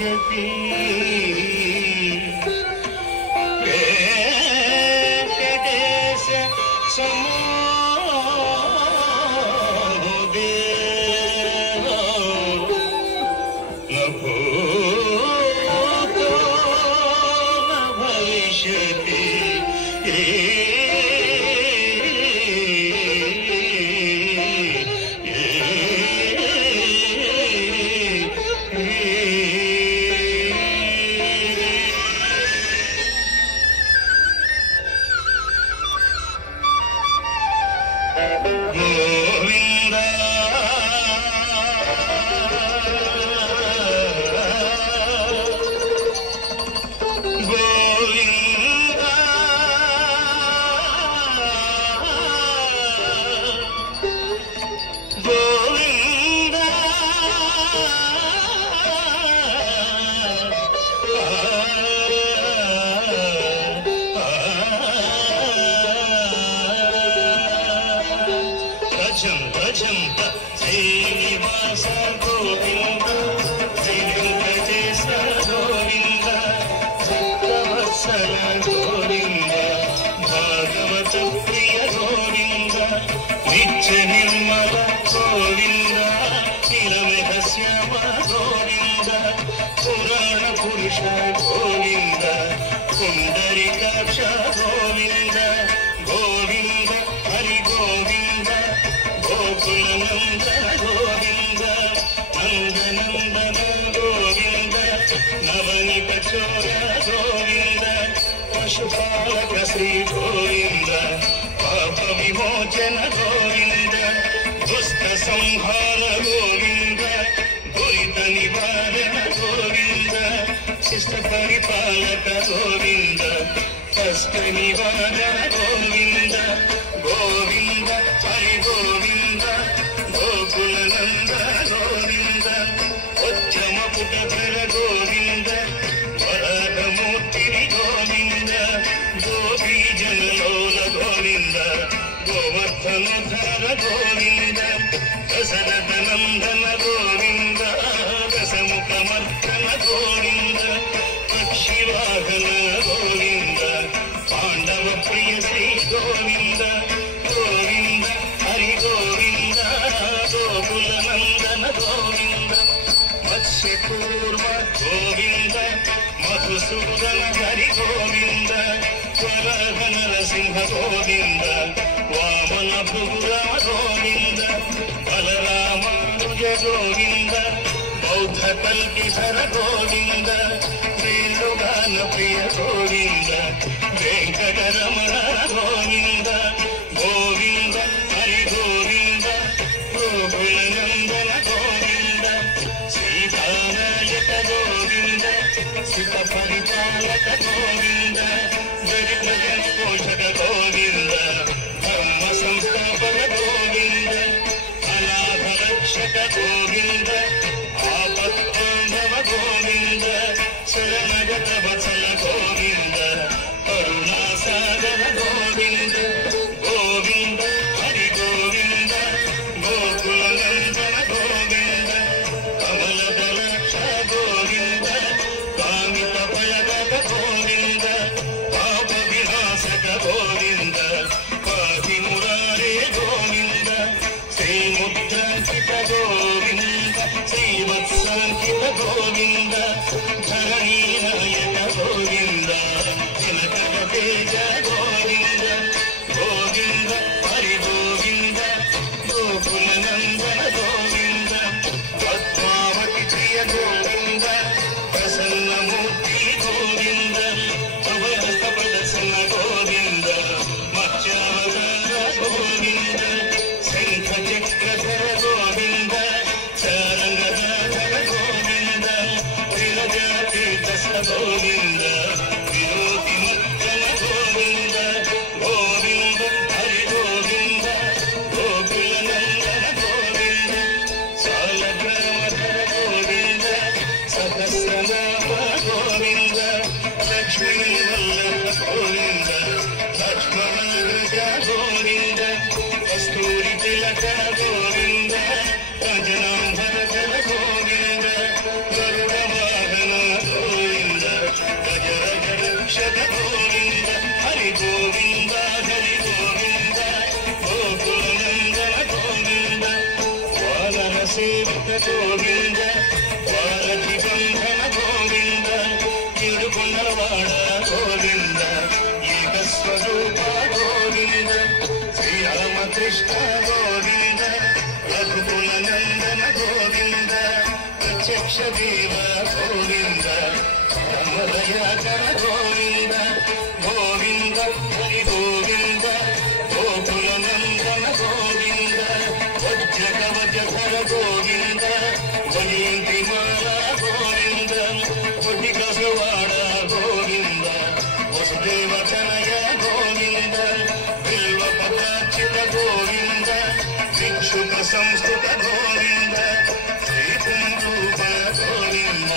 भविष्यति वेंकटेश समो पशुपालक श्री गोविंद पाप विमोचन गोविंद दुष्ट संहार गोविंद दुरित निवारण गोविंद शिष्ट परिपालक गोविंद कष्ट निवारण गोविंद गोविंद हरि गोविंद गोकुल नंद गोविंद उच्चम पुटधर गोविंद वरदमूर्ति गोविंद गोपी जनलोल गोविंद गोवर्धनधर गोविंद दशरथ नंदन गोविंद दशमुखमर्दन गोविंद पक्षिवाहन गोविंद पांडव प्रिय श्री गोविंद गोविंद हरि गोविंद गोकुल नंदन गोविंद मत्स्यकूर्म गोविंद मधुसूदन हरि गोविंद वरद नरसिंह गोविंद वामन भृगुराम गोविंद बलरामानुज गोविंद बौद्ध कल्पिधर गोविंद वेणुगान प्रिय गोविंद वेंकटरमण गोविंद गोविंद हरि गोविंद गोकुल नंदन गोविंद सीतानायक गोविंद सुख परिपालक गोविंद दरिद्र जन पोषक गोविंद धर्म संस्थापक गोविंद अनाथ रक्षक गोविंद आपत्बांधव गोविंद शरणगत वत्सल गोविंद करुणासागर गोविंद गोविंद हरि गोविंद गोकुल नंदन गोविंद कमलदलक्ष गोविंद कामित भयगत गोविंद पाप विनाशक गोविंद पाहि मुरारे गोविंद श्रीमुद्रांकित गोविंद श्रीवत्सांकित गोविंद धरणी नायक गोविंद जनक तेज गोविंद गोविंद हरि गोविंद गोकुल नंदन गोविंद पद्मावती प्रिय गोविंद प्रसन्नमूर्ति गोविंद अभयहस्त प्रदर्शन गोविंद मत्स्यावतार गोविंद शंख चक्रधर गोविंद चारंगधर गोविंद त्रिलजातीर्थ गोविंद विरोधि मत्तन गोविंद गोविंद हरि गोविंद गोकुल नंदन गोविंद सालग्रामधर गोविंद सहस्रनाम गोविंद लक्ष्मी वल्लभ गोविंद लक्ष्मणाग्रज गोविंद कस्तूरी तिलक गोविंद कंचनांबर जल गोविंद गरुड़ वाहन గోవింద వారధి బంధన గోవింద తిరుకొండలవాడ గోవింద ఏకస్వరూప గోవింద శ్రీరామకృష్ణ గోవింద రఘుకుల నందన గోవింద ప్రత్యక్ష దేవ గోవింద బ్రహ్మదయాకర గోవింద గోవింద హరి గోవింద గోకుల నందన గోవింద వజ్ర కవచధర గోవింద జయంతిమాల గోవింద కొటి కసవాడ గోవింద వసుదేవ తనయ గోవింద బిల్వ పత్రార్చిత గోవింద భిక్షుక సంస్కృత గోవింద శ్రీకుంరూప గోవింద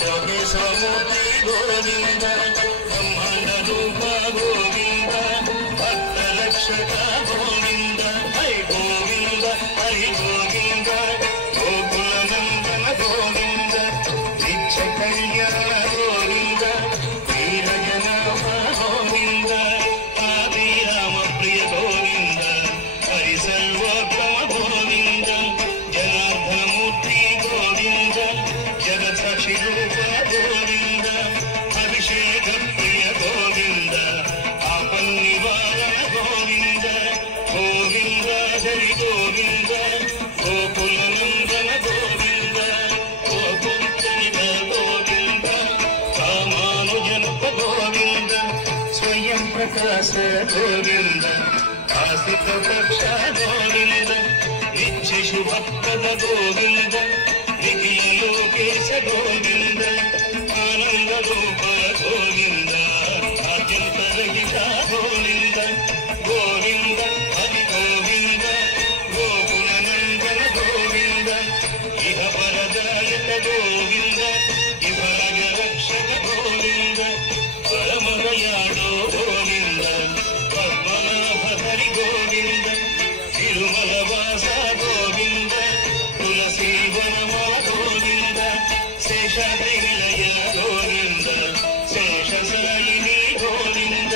సోమేశ్వరమూర్తి గోవింద బ్రహ్మాండ రూప గోవింద భక్త రక్షక గోవింద హరి గోవింద హరి గోవింద గోకుల నందన గోవింద నిత్య కళ్యాణ గోవింద వీరజనాభ గోవింద ఆది రామ ప్రియ గోవింద హరి సర్వోత్తమ గోవింద జనార్దనమూర్తి గోవింద జగత్సాక్షి రూప గోవింద అభిషేక ప్రియ గోవింద ఆపన్నివారణ గోవింద గోవింద హరి గోవింద గోకుల నందన గోవింద గోకుల గోవింద రామానుజనప గోవింద స్వయం ప్రకాశ గోవింద ఆసిత పక్ష గోవింద నిత్య శుభప్రద గోవింద నిఖిల లోకేశ గోవింద ఆనంద రూప గోవింద అత్యంతరహిత గోవింద గోవింద హరి గోవింద గోకుల నందన గోవింద ఇహ పరదాయక గోవింద ఇహరగ రక్షక గోవింద పరమదయాడో గోవింద పద్మనాభ హరి గోవింద తిరుమల వాస గోవింద తులసీ వనమల గోవింద శేషాద్రి నిలయ గోవింద శేషసాయిని గోవింద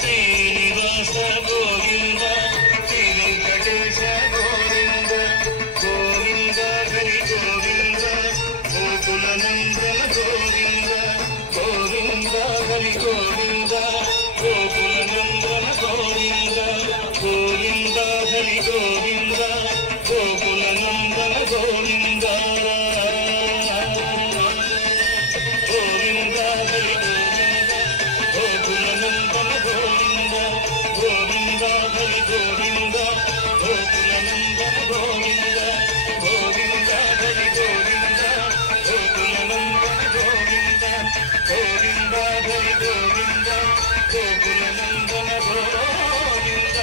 శ్రీనివాస గోవింద శ్రీ వెంకటేశ గోవింద గోవింద హరి గోవింద గోకుల నందన గోవింద గోవింద హరి గోవింద గోకుల నందన గోవింద గోవింద హరి గోవింద గోకుల నందన గోవింద గోవింద హరి గోవింద గోకుల నందన గోవింద గోవింద హరి గోవింద గోకుల నందన గోవింద గోవింద హరి గోవింద గోకుల నందన గోవింద గోవింద హరి గోవింద గోకుల నందన గోవింద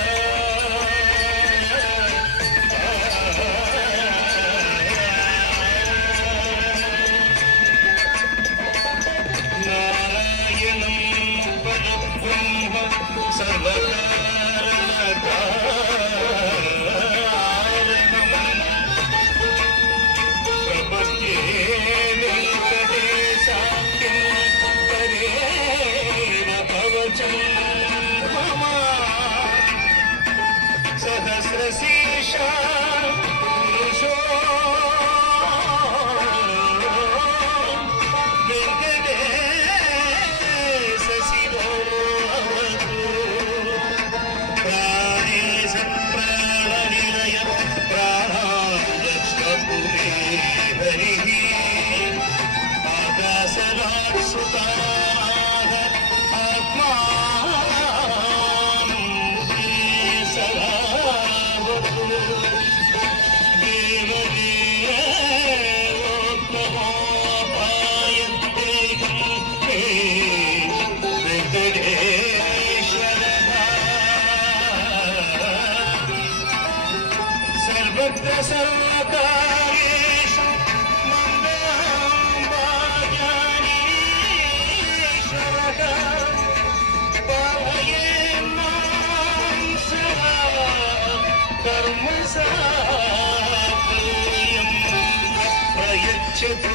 నారాయణం పరబ్రహ్మ సర్వకారణకారణం ప్రపద్యే వెంకటేశాఖ్యం పరేణ కవచం మమ సహస్రశీర్షా పురుషో వెంకటేశ శివో అవతు ప్రాణేశ ప్రాణనిలయ ప్రాణాయక్షపురే హరిః ఆకాశరాట్ సుతాః ఆత్మానం సదావతు దేవదేవోత్తమోపాయత్తేహం మే వెంకటేశ్వరః సర్వత్ర సర్వకార్యేషు మంగళాంబాజానీశ్వరః పావయేన్ మాం సదా కర్మ సాఫల్యం ప్రయచ్చతు